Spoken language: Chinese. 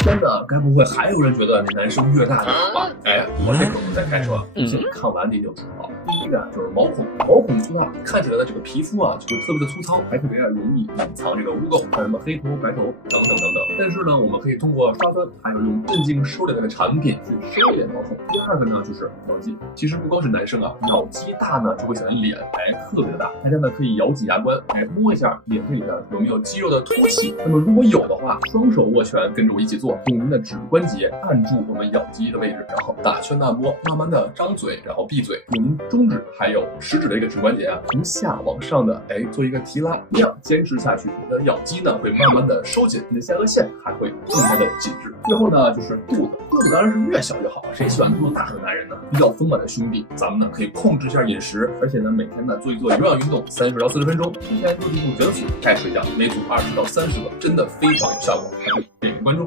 天哪，该不会还有人觉得男生越大越好吧？哎，我这可不是在开车，先看完你就知道。第一个就是毛孔，毛孔粗大，看起来的这个皮肤啊就会特别的粗糙，还特别容易隐藏这个污垢，像什么黑头、白头等等等等。但是呢，我们可以通过刷酸，还有用镇静收敛的产品去收敛毛孔。第二个呢就是咬肌，其实不光是男生啊，咬肌大呢就会显得脸特别的大。大家呢可以咬紧牙关，摸一下脸这里的有没有肌肉的凸起。那么如果有的话，双手握拳，跟着我一起做，用您的指关节按住我们咬肌的位置，然后打圈大摸，慢慢的张嘴，然后闭嘴，用您中指还有食指的一个指关节啊，从下往上的做一个提拉，这样坚持下去，你的咬肌呢会慢慢的收紧，你的下颚线还会更加的紧致。最后呢就是肚子，肚子当然是越小越好，谁喜欢肚子大的男人呢？比较丰满的兄弟，咱们呢可以控制一下饮食，而且呢每天呢做一做有氧运动，30到40分钟，提前60度整数，该睡觉，每组20到30个，真的非常有效果，还可以点个关注。